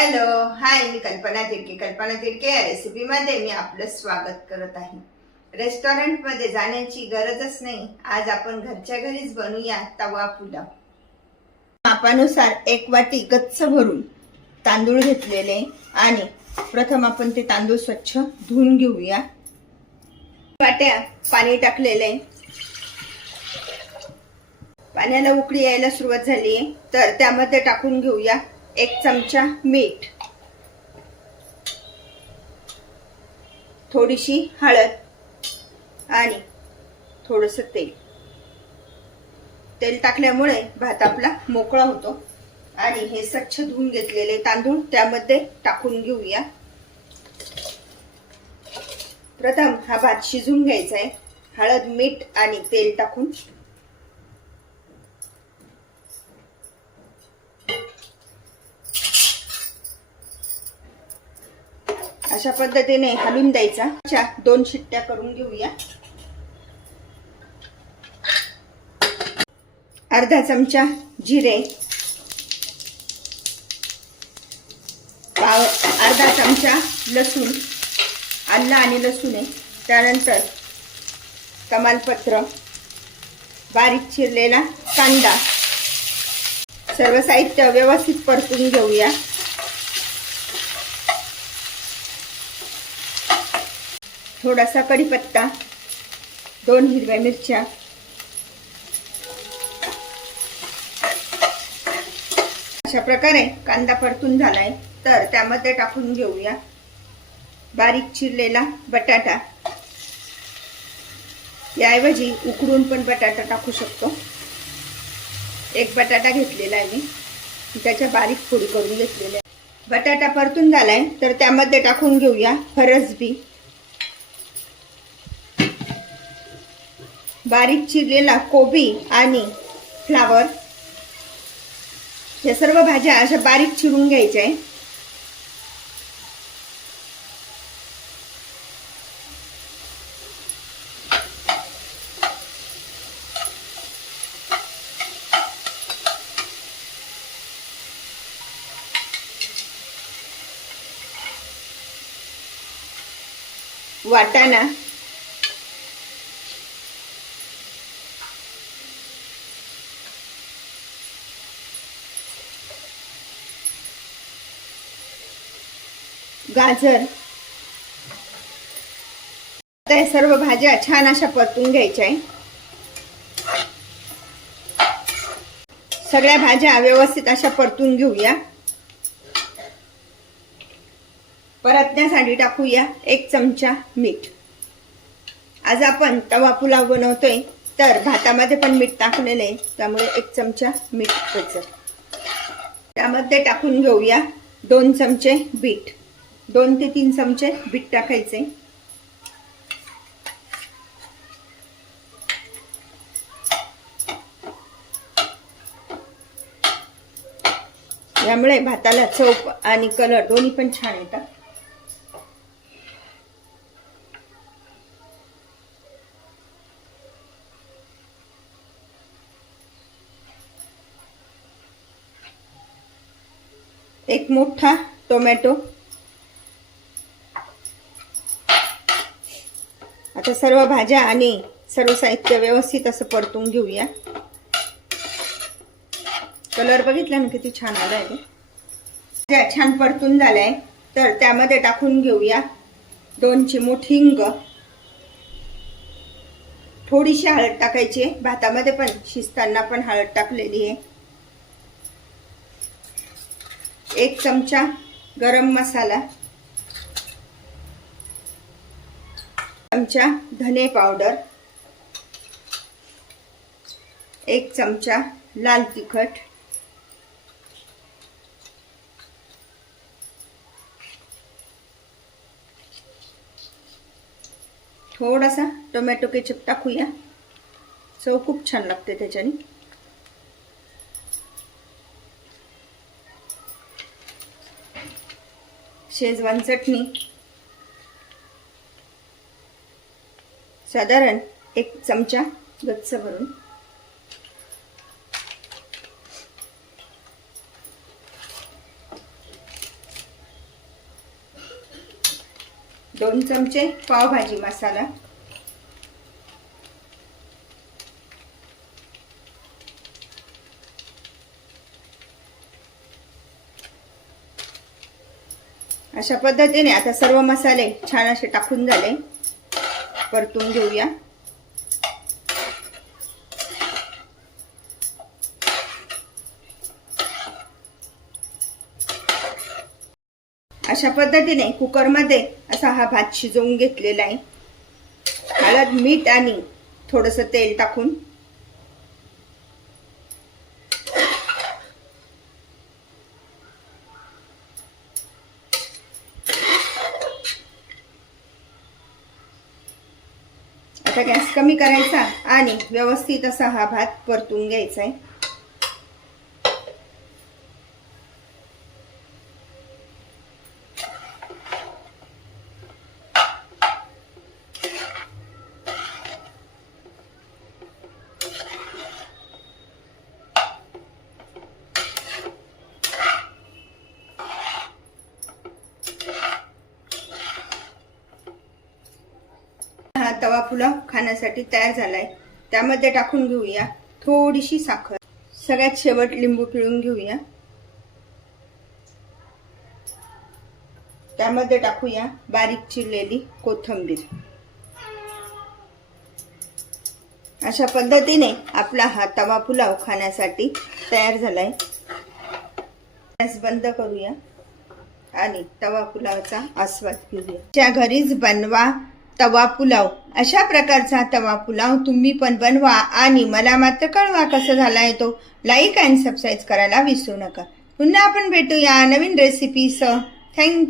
Hello hi मी कल्पना तिडके कल्पना तिडके या रेसिपीमध्ये मी आपलं स्वागत करत आहे. रेस्टॉरंटमध्ये जाण्याची गरजच नाही. आज आपण घरच्या घरीच बनवूया तवा पुलाव. मापानुसार एक वाटी गच्च भरून तांदूळ घेतलेले आणि प्रथम आपण ते तांदूळ स्वच्छ धुवून घेऊया. वाट्या पाणी टाकलेले. पाण्याला उकळी यायला सुरुवात झाली. तर त्यामध्ये टाकून घेऊया. एक चमचा मीठ. थोडीशी हळद आणि थोडस तेल. तेल टाकल्यामुळे भात आपला मोकळा होतो आणि हे स्वच्छ धुवून घेतलेले तांदूळ त्यामध्ये टाकून घेऊया. प्रथम हा भात शिजून घ्यायचा आहे. हळद मीठ आणि तेल टाकून अशा पद्धतीने हलून द्यायचा. अशा दोन शिट्ट्या करून घेऊया. अर्धा चमचा जिरे. पाव अर्धा चमचा लसूण आल्ला आणि लसूण. आहे त्यानंतर तमालपत्र बारीक चिरलेला कांदा. सर्व साहित्य व्यवस्थित परतून घेऊया. थोडासा कढीपत्ता दोन हिरव्या मिरच्या अशा प्रकारे कांदा परतून झालाय. तर त्यामध्ये टाकून घेऊया. बारीक चिरलेला बटाटा. याऐवजी उकडून पण बटाटा टाकू शकतो. एक बटाटा घेतलेला आहे मी. त्याच्या बारीक फोडी करून घेतलेल्या बटाटा परतून झालाय तर त्यामध्ये टाकून घेऊया फरसबी बारीक चिरलेला कोबी आणि फ्लावर. या सर्व भाज्या अशा बारीक चिरून घ्यायच्या आहे. वाटाणा गाजर. आता हे सर्व भाज्या छान अशा परतून घ्यायच्या आहे. सगळ्या भाज्या व्यवस्थित अशा परतून घेऊया. परतण्यासाठी टाकूया एक चमचा मीठ. आज आपण तवा पुलाव बनवतोय तर भातामध्ये पण मीठ टाकलेलं आहे त्यामुळे एक चमचा मीठ त्यामध्ये टाकून घेऊया दोन चमचे बीट. दोन ते तीन चमचे बीट टाकायचे. यामुळे भाताला चौप आणि कलर दोन्ही पण छान येतात. एक मोठा टोमॅटो आता सर्व भाज्या आणि सर्व साहित्य व्यवस्थित असं परतून घेऊया. कलर बघितला ना किती छान आलाय आहे भाज्या छान परतून झालाय तर त्यामध्ये टाकून घेऊया. दोन चिमूट हिंग. थोडीशी हळद टाकायची भातामध्ये पण शिजताना पण हळद टाकलेली आहे. एक चमचा गरम मसाला. चमचा धने पाउडर एक चमचा लाल तिखट टोमॅटो केचप टाकूया. चव खूप छान लागते त्याच्याने. शेजवान चटणी. साधारण एक चमचा गच्च भरून. दोन चमचे पावभाजी मसाला. अशा पद्धतीने आता सर्व मसाले छान असे टाकून झाले. परतून घेऊया. अशा पद्धतीने कुकरमध्ये असा हा भात शिजवून घेतलेला आहे. हळद मीठ आणि थोडंसं तेल टाकून. आता गॅस कमी करायचा आणि व्यवस्थित असा हा भात परतून घ्यायचा आहे. तवा पुलाव खाण्यासाठी तयार झालाय. त्यामध्ये टाकून घेऊया थोडीशी साखर. सगळ्यात शेवट लिंबू पिळून घेऊया. त्यामध्ये टाकूया बारीक चिरलेली कोथंबीर. अशा पद्धतीने आपला हा तवा पुलाव खाण्यासाठी तयार झालाय. गॅस बंद करूया आणि तवा पुलावचा आस्वाद घेऊया. घरीच बनवा तवा पुलाव. अशा प्रकारचा तवा पुलाव तुम्ही पण बनवा आणि मला मात्र कळवा कसा झाला आहे तो. लाईक अँड सबस्क्राईब करायला विसरू नका. पुन्हा आपण भेटूया नवीन रेसिपीसह थँक्यू